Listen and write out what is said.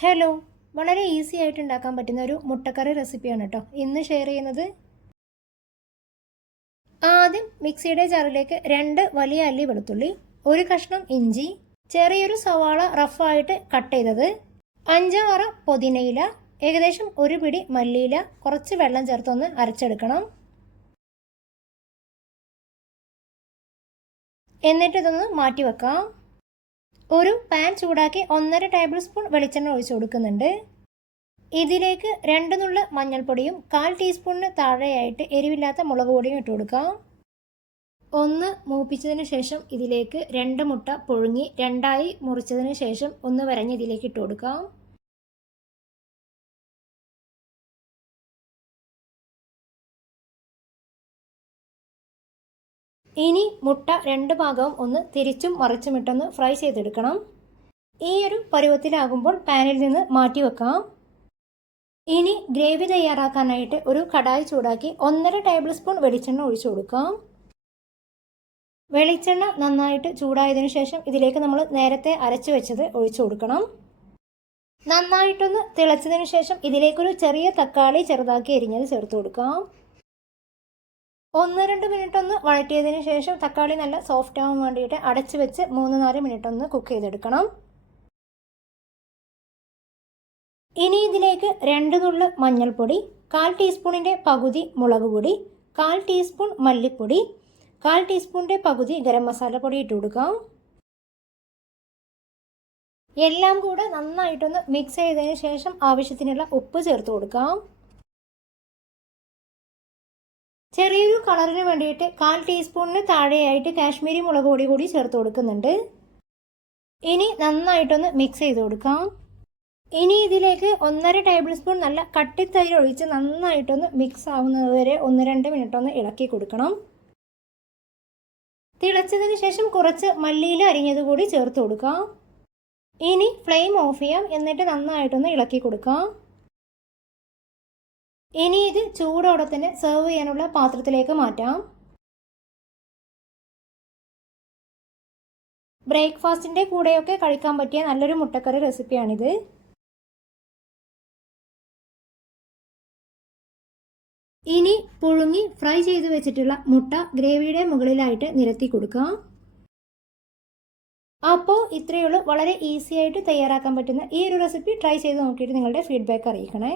Hello, വളരെ easy ആയിട്ട് ഉണ്ടാക്കാൻ പറ്റുന്ന ഒരു മുട്ടക്കറി റെസിപ്പിയാണ് കേട്ടോ ഇന്ന് ഷെയർ ചെയ്യുന്നത്. ആദ്യം മിക്സിയുടെ ജാറിലേക്ക് 2 വലിയ അല്ലി വെളുത്തുള്ളി, ഒരു കഷ്ണം ഇഞ്ചി, ചെറിയൊരു സവാള റഫായിട്ട് കട്ട് ചെയ്തത്, 5-6 പുതിനയില, ഏകദേശം ഒരു പിടി മല്ലിയില, കുറച്ച് വെള്ളം ചേർത്തൊന്ന് അരച്ചെടുക്കണം. എന്നിട്ട് ഇതൊന്ന് മാറ്റി വെക്കാം. ഒരു പാൻ ചൂടാക്കി 1.5 ടേബിൾ സ്പൂൺ വെളിച്ചെണ്ണ ഒഴിച്ചു കൊടുക്കുന്നുണ്ട്. ഇതിലേക്ക് 2 നുള്ള് മഞ്ഞൾപ്പൊടിയും 1/4 ടീസ്പൂണിന് താഴെയായിട്ട് എരിവില്ലാത്ത മുളക് പൊടിയും ഇട്ട് കൊടുക്കാം. ഒന്ന് മൂപ്പിച്ചതിന് ശേഷം ഇതിലേക്ക് 2 മുട്ട പുഴുങ്ങി 2ആയി മുറിച്ചതിന് ശേഷം ഒന്ന് വരഞ്ഞ് ഇതിലേക്ക് ഇട്ട് കൊടുക്കാം. ഇനി മുട്ട 2 ഭാഗവും ഒന്ന് തിരിച്ചും മറിച്ചും ഇട്ടൊന്ന് ഫ്രൈ ചെയ്തെടുക്കണം. ഈ ഒരു പരുവത്തിലാകുമ്പോൾ പാനിൽ നിന്ന് മാറ്റി വെക്കാം. ഇനി ഗ്രേവി തയ്യാറാക്കാനായിട്ട് ഒരു കടായി ചൂടാക്കി 1.5 ടേബിൾ സ്പൂൺ വെളിച്ചെണ്ണ ഒഴിച്ചു കൊടുക്കാം. വെളിച്ചെണ്ണ നന്നായിട്ട് ചൂടായതിനു ശേഷം ഇതിലേക്ക് നമ്മൾ നേരത്തെ അരച്ചു വെച്ചത് ഒഴിച്ചു കൊടുക്കണം. നന്നായിട്ടൊന്ന് തിളച്ചതിന് ശേഷം ഇതിലേക്കൊരു ചെറിയ തക്കാളി ചെറുതാക്കി എരിഞ്ഞത് ചേർത്ത് കൊടുക്കാം. 1-2 മിനിറ്റ് ഒന്ന് വഴറ്റിയതിന് ശേഷം തക്കാളി നല്ല സോഫ്റ്റ് ആവാൻ വേണ്ടിയിട്ട് അടച്ചു വെച്ച് 3-4 മിനിറ്റ് ഒന്ന് കുക്ക് ചെയ്തെടുക്കണം. ഇനി ഇതിലേക്ക് 2 നുള്ള് മഞ്ഞൾപ്പൊടി, 1/4 ടീസ്പൂണിൻ്റെ പകുതി മുളക് പൊടി, 1/4 ടീസ്പൂൺ മല്ലിപ്പൊടി, 1/4 ടീസ്പൂണിൻ്റെ പകുതി ഗരം മസാലപ്പൊടി ഇട്ട് കൊടുക്കാം. എല്ലാം കൂടെ നന്നായിട്ടൊന്ന് മിക്സ് ചെയ്തതിന് ശേഷം ആവശ്യത്തിനുള്ള ഉപ്പ് ചേർത്ത് കൊടുക്കാം. ചെറിയൊരു കളറിന് വേണ്ടിയിട്ട് 1/4 ടീസ്പൂണിന് താഴെയായിട്ട് കാശ്മീരി മുളക് പൊടി കൂടി ചേർത്ത് കൊടുക്കുന്നുണ്ട്. ഇനി നന്നായിട്ടൊന്ന് മിക്സ് ചെയ്ത് കൊടുക്കാം. ഇനി ഇതിലേക്ക് 1.5 ടേബിൾ സ്പൂൺ നല്ല കട്ടിത്തൈര് ഒഴിച്ച് നന്നായിട്ടൊന്ന് മിക്സ് ആവുന്നത് വരെ 1-2 മിനിറ്റ് ഒന്ന് ഇളക്കി കൊടുക്കണം. തിളച്ചതിന് ശേഷം കുറച്ച് മല്ലിയില അരിഞ്ഞത് കൂടി ചേർത്ത് കൊടുക്കാം. ഇനി ഫ്ലെയിം ഓഫ് ചെയ്യാം. എന്നിട്ട് നന്നായിട്ടൊന്ന് ഇളക്കി കൊടുക്കാം. ഇനി ഇത് ചൂടോടെ തന്നെ സെർവ് ചെയ്യാനുള്ള പാത്രത്തിലേക്ക് മാറ്റാം. ബ്രേക്ക്ഫാസ്റ്റിൻ്റെ കൂടെയൊക്കെ കഴിക്കാൻ പറ്റിയ നല്ലൊരു മുട്ടക്കറി റെസിപ്പിയാണിത്. ഇനി പുഴുങ്ങി ഫ്രൈ ചെയ്ത് വെച്ചിട്ടുള്ള മുട്ട ഗ്രേവിയുടെ മുകളിലായിട്ട് നിരത്തി കൊടുക്കാം. അപ്പോൾ ഇത്രയേ ഉള്ളൂ. വളരെ ഈസി ആയിട്ട് തയ്യാറാക്കാൻ പറ്റുന്ന ഈ ഒരു റെസിപ്പി ട്രൈ ചെയ്ത് നോക്കിയിട്ട് നിങ്ങളുടെ ഫീഡ്ബാക്ക് അറിയിക്കണേ.